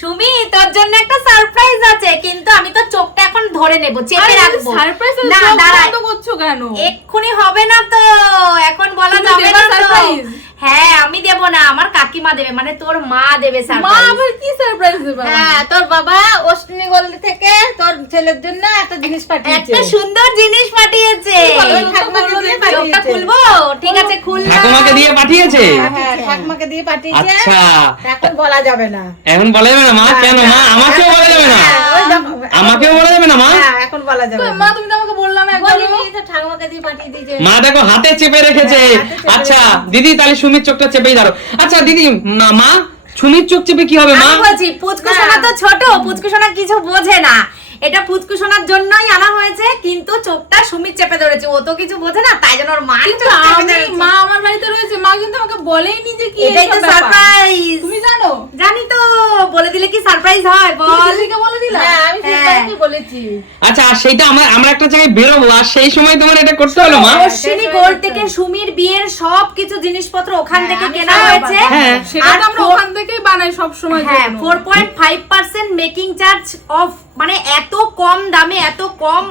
সুমি তোর জন্য একটা সারপ্রাইজ আছে, কিন্তু আমি তো চোখটা এখন ধরে নেব, চেপে রাখবো। সারপ্রাইজ না দাঁড়া, তো করছো কেন? এক্ষুনি হবে না তো, এখন বলা যাবে না তো। হ্যাঁ আমি দেব না, আমার কাকিমা দেবে, মানে তোর মা দেবে মা সারপ্রাইজ। আবার কি সারপ্রাইজ দেবে? হ্যাঁ, তোর বাবা অশ্বিনী গোল্ড থেকে তোর ছেলের জন্য একটা জিনিস পাঠিয়েছে। একটা সুন্দর জিনিস পাঠিয়েছে। ঠাকুমাকে দিয়ে চোখটা পাঠিয়েছে। খুলবো? ঠিক আছে খুললাম। ঠাকুমাকে দিয়ে পাঠিয়েছে? হ্যাঁ, ঠাকুমাকে দিয়ে পাঠিয়েছে। আচ্ছা এখন বলা যাবে না। এখন বলা যাবে না মা? কেন মা? আমাকেও বলা যাবে না? আমাকেও বলা যাবে না মা? হ্যাঁ, এখন বলা যাবে না। মা তুমি তো আমাকে বললা না একবার। বলিনি তো, ঠাকুমাকে দিয়ে পাঠিয়ে দিয়েছে। মা দেখো হাতে চেপে রেখেছে। আচ্ছা দিদি তাহলে সুমির চোখটা চেপেই ধরো। আচ্ছা দিদি মা সুমির চোখ চেপে কি হবে মা? আমি বলছি পুচকু সোনা তো ছোট, পুচকু সোনা কিছু বোঝে না, এটা পুচকু সোনার জন্যই আনা হয়েছে, কিন্তু চোখটা সুমির চেপে ধরেছে, ও তো কিছু বোঝে না, তাই জন্য ওর মা মা আমার বাড়িতে রয়েছে, মা কিন্তু আমাকে বলেইনি যে কি এটাই তো এইসব ব্যাপার। সারপ্রাইজ। তুমি জানো? জানি তো, বলে দিলে কি সারপ্রাইজ হয় বল? দিদিকে বলে দিলা? হ্যাঁ, আমি সেটাই বলেছি। আচ্ছা আর সেইটা আমরা একটা জায়গায় বেরোবো, আর সেই সময় তোমার এটা করতে হলো মা? অশ্বিনী গোল্ড থেকে সুমির বিয়ের সবকিছু জিনিসপত্র ওখান থেকে কেনা হয়েছে। হ্যাঁ। সেটা তো আমরা ওখান থেকেই বানাই সব সময়। হ্যাঁ 4.5% মেকিং চার্জ অফ, মানে এত কম দামে এত কম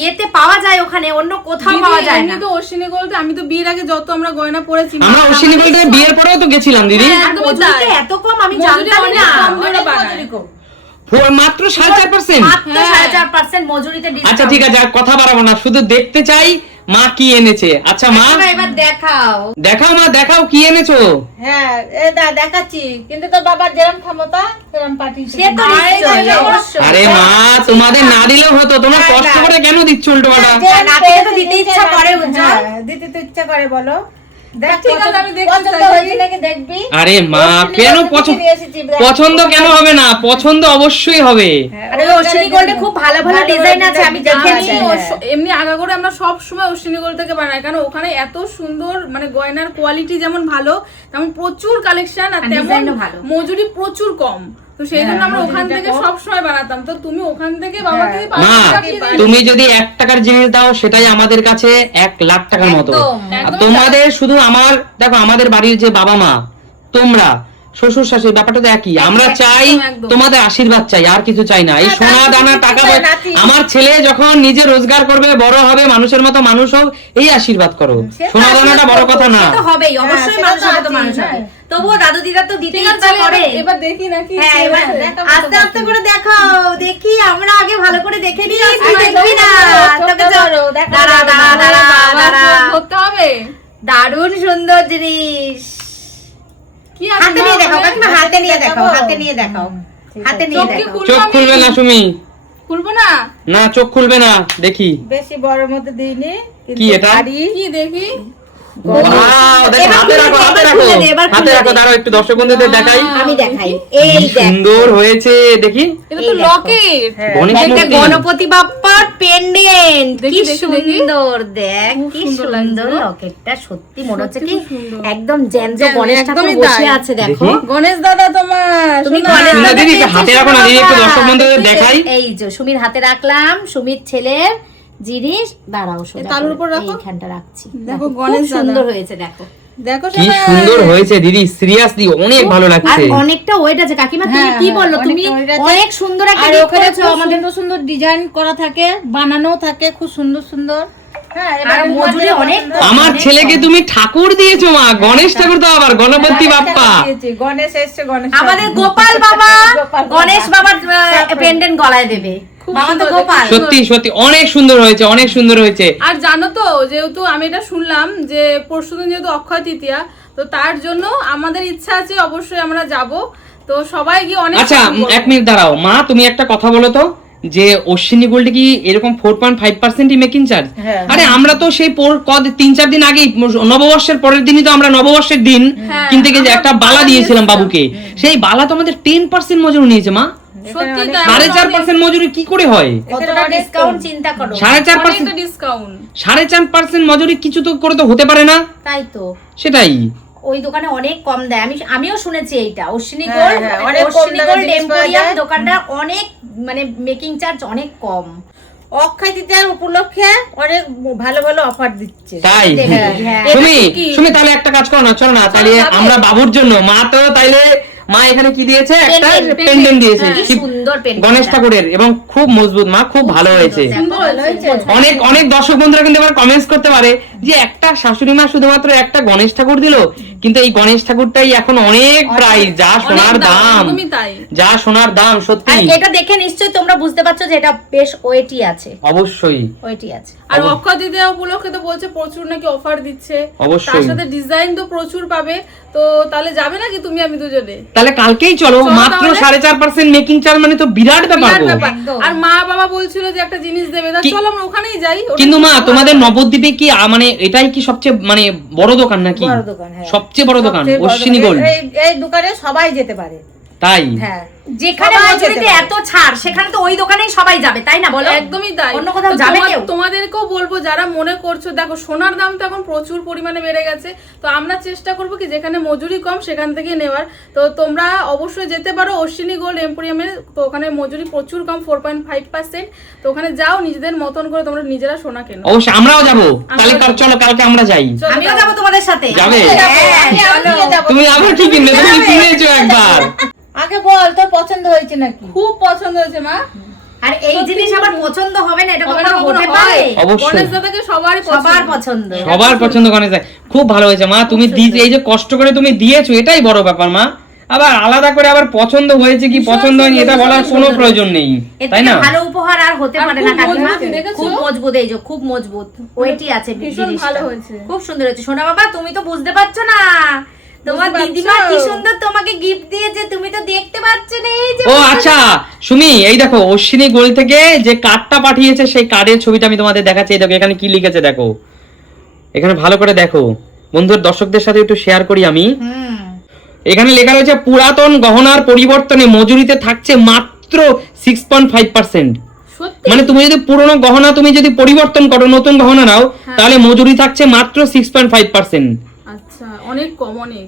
ইয়েতে পাওয়া যায় ওখানে, অন্য কোথাও পাওয়া যায় না। তো অশ্বিনী গোল্ড আমি তো বিয়ের আগে যত আমরা গয়না পরেছি, আমরা অশ্বিনী গোল্ডের বিয়ের পরেও তো গেছিলাম দিদি। আর মজুরিতে এত কম আমি জানতাম মজুরি না। অনেক কম করে বানায়। মাত্র 4.5%। মাত্র 4.5% মজুরিতে discount। আচ্ছা ঠিক আছে আর কথা বাড়াবো না, শুধু দেখতে চাই মা কি এনেছে। আচ্ছা মা এবার দেখাও। দেখাও মা, দেখাও কি এনেছো। হ্যাঁ, দেখাচ্ছি, কিন্তু তোর বাবার যেরকম ক্ষমতা সেরকম পাঠিয়েছে। সে তো নিশ্চয়ই, অবশ্যই। আরে মা তোমাদের না দিলেও হতো, তোমরা কষ্ট করে কেন দিচ্ছ উল্টো পাল্টা? নাতিকে তো দিতে ইচ্ছা করে উজ্জ্বল। হ্যাঁ, দিতে তো ইচ্ছা করে, বলো। দেখ ঠিক আছে, আমি দেখতে পছন্দ চাই। হয়েছে নাকি দেখবি। আরে মা কেন পছন্দ কেন হবে না? পছন্দ অবশ্যই হবে। আরে অশ্বিনী গোল্ডে খুব ভালো ভালো ডিজাইন আছে, আমি দেখেছি। এমনি আগাগোড়ে আমরা সব সময় অশ্বিনী গোল্ড থেকে বানাই, কারণ ওখানে এত সুন্দর মানে গয়নার কোয়ালিটি যেমন ভালো, তেমন প্রচুর কালেকশন, আর তেমন ডিজাইনও ভালো। মজুরি প্রচুর কম। তো সেই জন্য আমরা ওখান থেকে সব সময় বানাতাম। তো তুমি ওখান থেকে বাবা থেকে মা তুমি যদি 1 টাকার জিনিস দাও সেটাই আমাদের কাছে 1 লাখ টাকার মতো। আর তোমাদের শুধু আমার দেখো, আমাদের বাড়ির যে বাবা মা, তোমরা শ্বশুর শাশুড়ি, ব্যাপারটা তো একই। আমরা চাই একদম। তোমাদের আশীর্বাদ চাই, আর কিছু চাই না। এই সোনা দানা টাকা আমার ছেলে যখন নিজে রোজগার করবে, বড় হবে, মানুষের মতো মানুষ হোক, এই আশীর্বাদ করো। সোনা দানাটা বড় কথা না। তো হবেই, অবশ্যই মানুষ হবে তো মানুষ হবে। তবুও দাদু দিদা তো দিতে ইচ্ছা করে। এবার দেখি নাকি। হ্যাঁ এবার আস্তে আস্তে করে দেখাও, দেখি আমরা আগে ভালো করে দেখে নিই। তুই দেখবি না? তোকে দাঁড়া দাঁড়া দাঁড়া দাঁড়া, ধরতে হবে। দারুণ সুন্দর জিনিস। কি আছে হাতে নিয়ে মা? দেখাও কাকিমা, হাতে নিয়ে দেখাও, হাতে নিয়ে দেখাও, হাতে নিয়ে চোখ কি দেখাও। খুলবো চোখ আমি? খুলবে না সুমি, খুলবো না? না চোখ খুলবে না, দেখি বেশি বড় মধ্যে দিইনি, কিন্তু কি এটা? ভারী। কি দেখি? ওয়াও, দেখো, এবার হাতে খুলে রাখো, দে, হাতে এবার রাখো, খুলে দে, এবার হাতে খুলে রাখো, দে। দাঁড়াও একটু দর্শক বন্ধুদের দেখাই। আমি দেখাই, কি এই দেখ সুন্দর হয়েছে দেখি। এটা এই তো দেখো। লকেট। গণেশ এটা মূর্তি। গণপতি বাপ্পার পেন্ডেন্ট। কি দেখি, দেখি, দেখি। সুন্দর, দেখ খুব কি সুন্দর সুন্দর লাগছে। লকেটটা, সত্যি মনে হচ্ছে সত্যি কি খুব সুন্দর। একদম জ্যান্ত জ্যান্ত, গণেশ ঠাকুর একদমই বসে তাই। আছে দেখো। দেখি। গণেশ দাদা তোমার তুমি শোনা। গণেশ না, দাদা দিদি, পেয়েছো, হাতে রাখো না, দিদি, একটু দর্শক বন্ধুদের বাবা। দেখাই। এই যে সুমির হাতে রাখলাম, সুমির ছেলের জিনিস। দাঁড়াও সোজা তালুর করে উপর রাখো। এইখানটা রাখছি। দেখো, খুব গণেশ দাদা। সুন্দর হয়েছে দেখো। দেখো কি শোনা। সুন্দর হয়েছে দিদি, সিরিয়াসলি অনেক ভালো আর লাগছে। অনেকটা ওয়েট আছে কাকিমা, তুমি হ্যাঁ, কি হ্যাঁ, বললো? তুমি অনেকটা weight আছে। অনেক সুন্দর একটা আর gift ওখানে করেছো খুব আমাদের। সুন্দর সুন্দর ডিজাইন করা থাকে, বানানো থাকে খুব সুন্দর সুন্দর। হ্যাঁ, আর মজুরি অনেক কম। আমার ছেলেকে তুমি ঠাকুর দিয়েছো মা, গণেশ ঠাকুর তো আবার গণপতি বাপ্পা। গণেশ এসছে, গণেশ আমাদের গোপাল বাবা গোপাল বাবা। গণেশ বাবার পেন্ডেন্ট গলায় দেবে। বাবা তো গোপাল। সত্যি সত্যি অনেক সুন্দর হয়েছে, অনেক সুন্দর হয়েছে। আর জানো তো, যেহেতু আমি এটা শুনলাম যে পরশুদিন যেহেতু অক্ষয় তৃতীয়া, তো তার জন্য আমাদের ইচ্ছা আছে অবশ্যই আমরা যাব। তো সবাই গিয়ে অনেক আচ্ছা shopping করবো। 1 মিনিট দাঁড়াও মা, তুমি একটা কথা বলো তো, যে অশ্বিনী গোল্ডে কি এরকম 4.5% মেকিং চার্জ? হ্যাঁ। আরে আমরা তো সেই 3-4 দিন আগেই, নববর্ষের পরের দিনই তো আমরা নববর্ষের দিন হ্যাঁ, কিনতে গিয়ে আমরা একটা বালা বালা দিয়েছিলাম দিয়েছিলাম। বাবুকে, সেই বালা তো আমাদের 10% মজুরি নিয়েছে মা। সত্যি তাই, 4.5% মজুরি কি করে হয়? কতটা ডিসকাউন্ট চিন্তা করো। 4.5% অনেকটা ডিসকাউন্ট। 4.5% মজুরি কিছু তো করে তো হতে পারে না। তাই তো সেটাই ওই দোকানে অনেক কম দেয়। আমিও শুনেছি এইটা অশ্বিনী হ্যাঁ, গোল্ড, হ্যাঁ, অনেক কম অশ্বিনী দামে গোল্ড জিনিস পাওয়া এম্পোরিয়াম যায়। দোকানটা অনেক মানে মেকিং চার্জ অনেক কম। অক্ষয় তৃতীয়ার উপলক্ষে অনেক ভালো ভালো অফার দিচ্ছে। তাই দেখি, হ্যাঁ। সুমি এটা কি? সুমি তাহলে একটা কাজ করো না, চলো না তাহলে যাবে? আমরা বাবুর জন্য, মা তো তাইলে মা এখানে কি দিয়েছে, একটা Pendant, পেন্ডেন্ট দিয়েছে, কি শিব- সুন্দর pendant গণেশ টা। ঠাকুরের, এবং খুব মজবুত মা, খুব ভালো হয়েছে। সুন্দর হয়েছে। অনেক অনেক দর্শক বন্ধুরা কিন্তু এবার কমেন্টস করতে পারে যে একটা শাশুড়ি মা শুধুমাত্র একটা গণেশ ঠাকুর দিল, কিন্তু এই গণেশ ঠাকুরটাই এখন অনেক প্রাইস, যা সোনার অনেক দাম, একদমই তাই। যা সোনার দাম সত্যি। আর এটা দেখে নিশ্চয়ই তোমরা বুঝতে পারছো যে এটা বেশ ওয়েটি আছে, অবশ্যই ওয়েটি আছে। আর অক্ষয় তৃতীয়া উপলক্ষে তো বলছে প্রচুর নাকি অফার দিচ্ছে, অবশ্যই। তার সাথে ডিজাইন তো প্রচুর পাবে। তো তাহলে যাবে নাকি তুমি আমি দুজনে? তাহলে কালকেই চলো, চলো মাত্র তাহলে। 4.5% মেকিং চার্জ, মানে তো বিরাট ব্যাপার বিরাট গো। ব্যাপার। একদম। আর মা বাবা বলছিল যে একটা জিনিস দেবে, তা কি- চলো আমরা ওখানেই যাই। ওটা কিন্তু মা খুব তোমাদের ভালো। নবদ্বীপে কি মানে এটাই কি সবচেয়ে মানে বড় দোকান নাকি? বড় দোকান, হ্যাঁ। সবচেয়ে বড় দোকান সবচেয়ে বড় অশ্বিনী দোকান। গোল্ড, এই দোকানে সবাই যেতে পারে। তাই? হ্যাঁ, যেখানে সবাই মজুরিতে যেতে পারে। এত ছাড়, সেখানে তো ওই দোকানেই সবাই যাবে, তাই না বলো? একদমই তাই। অন্য কোথাও তো যাবে কেউ? তোমাদেরকেও বলবো যারা মনে করছো, দেখো সোনার দাম তো এখন প্রচুর পরিমাণে বেড়ে গেছে, তো আমরা চেষ্টা করবো কি যেখানে মজুরি কম সেখান থেকে নেওয়ার। তো তোমরা অবশ্যই যেতে পারো অশ্বিনী গোল্ড এম্পোরিয়ামে, তো ওখানে মজুরি প্রচুর কম, 4.5%। তো ওখানে যাও, নিজেদের মতন করে তোমরা নিজেরা সোনা কেনো। অবশ্যই আমরাও যাবো, তাহলে চলো কালকে আমরা যাই। চলো আমিও তাহলে। যাবো তোমাদের সাথে। যাবে? হ্যাঁ, চলো। তুমি আবার কি কিনবে, তুমি কিনেছো একবার। আগে বল তোর পছন্দ হয়েছে নাকি? খুব পছন্দ হয়েছে মা। আর এই জিনিস আবার পছন্দ হবে না, এটা হবে না, কখনো কখনো হতে হয়। পারে? অবশ্যই। গণেশ দাদাকে সবারই সবার পছন্দ। পছন্দ। সবার পছন্দ গণেশ দা, খুব ভালো হয়েছে মা, তুমি এই যে কষ্ট করে তুমি দিয়েছো এটাই বড় ব্যাপার মা। আবার আলাদা করে আবার পছন্দ হয়েছে কি পছন্দ হয়নি এটা বলার কোনো প্রয়োজন নেই, এর তাই থেকে না? ভালো উপহার আর হতে আর পারে খুব না কাকিমা। মজবুত, দেখেছো? খুব মজবুত, এই যে খুব মজবুত, ওয়েটি আছে ভীষণ জিনিসটা। ভালো হয়েছে। খুব সুন্দর হয়েছে। সোনা বাবা, তুমি তো বুঝতে পারছো না, তোমার বুঝতে দিদিমা পারছো? কি সুন্দর তোমাকে গিফট দিয়েছে, তুমি তো দেখতে পাচ্ছ না। এই যে ও আচ্ছা সুমি, এই দেখো অশ্বিনী গোল্ড থেকে যে কার্ডটা পাঠিয়েছে সেই কার্ডের ছবিটা আমি তোমাদের দেখাচ্ছি। এই দেখো এখানে কি লিখেছে দেখো, এখানে ভালো করে দেখো বন্ধুর দর্শকদের সাথে একটু শেয়ার করি আমি। এখানে লেখা রয়েছে পুরাতন গহনার পরিবর্তনে মজুরিতে থাকছে মাত্র 6.5%। সত্যি মানে তুমি যদি পুরনো গহনা তুমি যদি পরিবর্তন করো, নতুন গহনা নাও, তাহলে মজুরি থাকছে মাত্র 6.5%। আচ্ছা, অনেক কম, অনেক।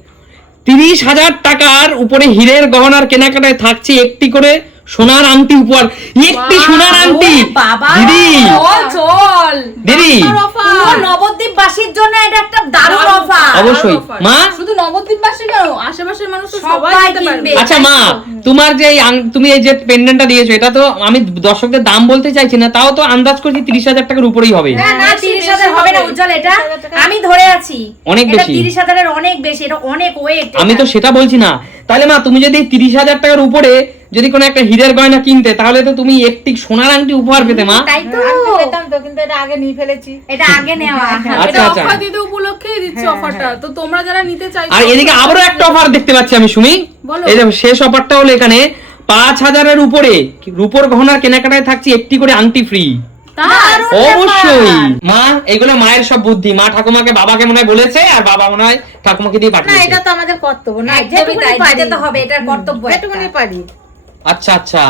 30,000 টাকার উপরে হীরের গহনার কেনাকাটায় থাকছে একটি করে সোনার আংটি উপহার। একটি সোনার আংটি বাবা, দিদি, চল চল দিদি পুরো নবদ্বীপবাসীর জন্য এটা একটা দারুণ অফার। অবশ্যই মা। শুধু নবদ্বীপবাসী কেন, আশেপাশের মানুষ তো সবাই সবাই যেতে পারবে। কিনবে। আচ্ছা মা, তোমার যে তুমি এই যে পেন্ডেন্টটা দিয়েছো, এটা তো আমি দর্শকদের দাম বলতে চাইছি না, তাও তো আন্দাজ করছি 30,000 টাকার উপরেই হবে। না না, বেশি, 30,000 বেশি হবে না হবে। উজ্জ্বল, এটা 30,000 টাকা। আমি ধরে আছি। অনেক এটা বেশি। 30,000 এর অনেক বেশি, এটা অনেক ওয়েট। আমি তো সেটা বলছি না। তাহলে মা তুমি যদি 30,000 টাকার উপরে যদি কোনো একটা হীরের গয়না কিনতে, তাহলে তো তুমি একটি সোনার আংটি উপহার পেতে মা। তাই তো, আংটি পেতাম তো, কিন্তু এটা আগে নিয়ে ফেলেছি। এটা আগে নেওয়া। আচ্ছা এটা আচ্ছা। অক্ষয় তৃতীয়া উপলক্ষেই দিচ্ছে অফারটা, তো তোমরা যারা নিতে চাইছো। আর এদিকে আবারও একটা অফার দেখতে পাচ্ছি আমি সুমি। বলো। এই দেখো শেষ অফারটা হলো এখানে 5,000-এর উপরে রূপোর গহনার কেনাকাটায় থাকছে একটি করে আংটি ফ্রি। তাই? অবশ্যই মা, এগুলো মায়ের সব বুদ্ধি। মা ঠাকুমাকে বাবাকে মনে হয় বলেছে, আর বাবা মনে হয় ঠাকুমাকে দিয়ে না, পাঠিয়েছে। এটা তো আমাদের কর্তব্য না, একদমই যেটুকুনি তাই, পারি। যেতে তো হবে, এটার কর্তব্য একটা। যেটুকুনি পারি। আচ্ছা আচ্ছা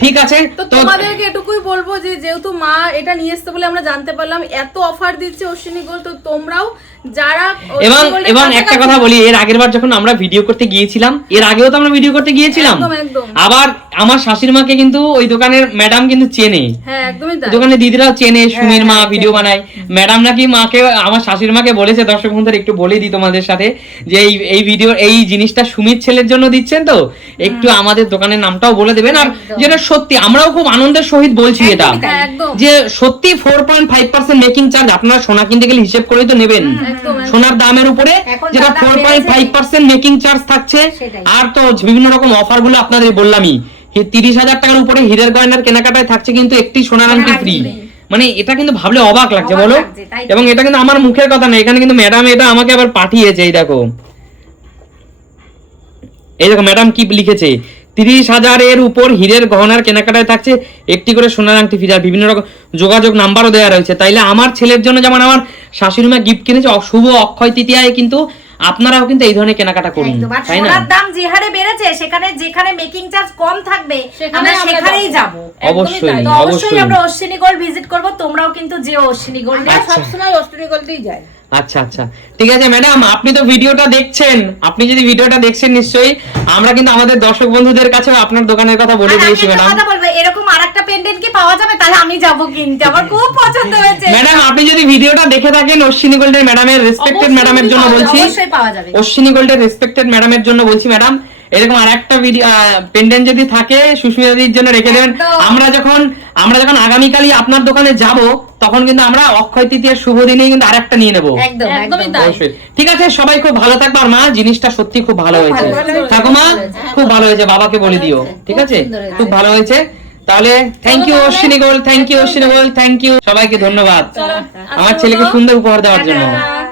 ঠিক আছে। তো তো তোমাদেরকে এটুকুই বলবো যে যেহেতু মা এটা নিয়ে আসতে বলে আমরা জানতে পারলাম, এত অফার দিচ্ছে অশ্বিনী গোল্ড, তো তোমরাও যারা এবং অশ্বিনী গোল্ডের এবং কাছাকাছি- একটা কথা বলি, এর আগের বার যখন আমরা ভিডিও করতে গিয়েছিলাম, এর আগেও তো আমরা ভিডিও করতে গিয়েছিলাম, একদম, একদম। আবার আমার শাশুড়ি মাকে কিন্তু ওই দোকানের ম্যাডাম কিন্তু চেনে, হ্যাঁ একদমই তাই। দোকানে দিদিরাও চেনে, সুমির মা ভিডিও বানায়, ম্যাডাম নাকি মাকে আমার শাশুড়ি মাকে বলেছে, দর্শক বন্ধুদের একটু বলে দিই তোমাদের সাথে, যে এই ভিডিও এই জিনিসটা সুমির ছেলের জন্য দিচ্ছেন, তো একটু আমাদের দোকানের নামটাও বলে দেবেন। আর যেটা সত্যি আমরাও খুব আনন্দের সহিত বলছি এটা, হ্যাঁ, একদম যে সত্যি 4.5% মেকিং চার্জ। আপনারা সোনা কিনতে গেলে হিসেব করে তো নেবেন, একদম। সোনার দামের উপরে এখন যেটা দাম 4.5% মেকিং চার্জ থাকছে। সেটাই। আর তো বিভিন্ন রকম অফার গুলো আপনাদের বললামই, 30,000 টাকার উপরে হীরের গয়নার কেনাকাটায় থাকছে কিন্তু একটি সোনার আংটি ফ্রি। মানে এটা কিন্তু ভাবলে অবাক লাগছে, অবাক বলো। লাগছে, তাই তো। এবং এটা কিন্তু আমার মুখের কথা না, এখানে কিন্তু ম্যাডাম এটা আমাকে আবার পাঠিয়েছে। এই দেখো, এই দেখো ম্যাডাম কি লিখেছে, 30,000-এর উপর হীরের গহনার কেনাকাটায় থাকছে একটি করে সোনার আংটি ফ্রি। আর বিভিন্ন রকম যোগাযোগ নাম্বারও দেওয়া রয়েছে। তাইলে আমার ছেলের জন্য যেমন আমার শাশুড়ি মা গিফট কিনেছে, শুভ অক্ষয় তৃতীয়ায় কিন্তু আপনারাও কিন্তু এই ধরনের কেনাকাটা করুন, একদম। আর তাই না? সোনার দাম যে হারে বেড়েছে, সেখানে যেখানে মেকিং চার্জ কম থাকবে সেখানে আমরা আমরা সেখানেই যাবো। যাব। অবশ্যই তো অবশ্যই অবশ্যই। আমরা অশ্বিনী গোল্ড ভিজিট করব, তোমরাও কিন্তু যেও অশ্বিনী গোল্ডে। আমরা সবসময় অষ্টমী গোল্ডেই যাই। আচ্ছা আচ্ছা ঠিক আছে ম্যাডাম, আপনি তো ভিডিওটা দেখছেন, আপনি যদি ভিডিওটা দেখছেন নিশ্চয়ই আমরা কিন্তু আমাদের দর্শক বন্ধুদের কাছে আপনার দোকানের কথা বলে আর আমি দিয়েছি একটা ম্যাডাম। কথা বলবো, এরকম আরেকটা পেন্ডেন্ট কি পাওয়া যাবে? তাহলে আমি যাব কিনতে, আমার খুব পছন্দ হয়েছে। ম্যাডাম আপনি যদি ভিডিওটা দেখে থাকেন, অশ্বিনী গোল্ডের ম্যাডামের রেসপেক্টেড অবশ্যই ম্যাডামের জন্য পাওয়া বলছি, অবশ্যই পাওয়া যাবে। অশ্বিনী গোল্ডের রেসপেক্টেড ম্যাডামের জন্য বলছি, ম্যাডাম এরকম আর একটা ভিডিও পেন্ডেন্ট যদি থাকে সুস্মিতাদির জন্য রেখে দেবেন। একদম। আমরা যখন আগামীকালই আপনার দোকানে যাব তখন কিন্তু আমরা অক্ষয় তৃতীয়ার শুভ দিনে কিন্তু আরেকটা নিয়ে নেবো। একদম একদমই একদম। তাই। অবশ্যই। ঠিক আছে, সবাই খুব ভালো থাকবে। আর মা, জিনিসটা সত্যি খুব ভালো হয়েছে। ভালো হয়েছে। ঠাকুমা খুব ভালো হয়েছে, বাবাকে বলে দিও। ঠিক আছে, খুব ভালো হয়েছে। তাহলে thank you Ashwini Goel, thank you Ashwini Goel, thank you সবাইকে, ধন্যবাদ চলো, আমার ছেলেকে সুন্দর উপহার দেওয়ার জন্য। টাটা।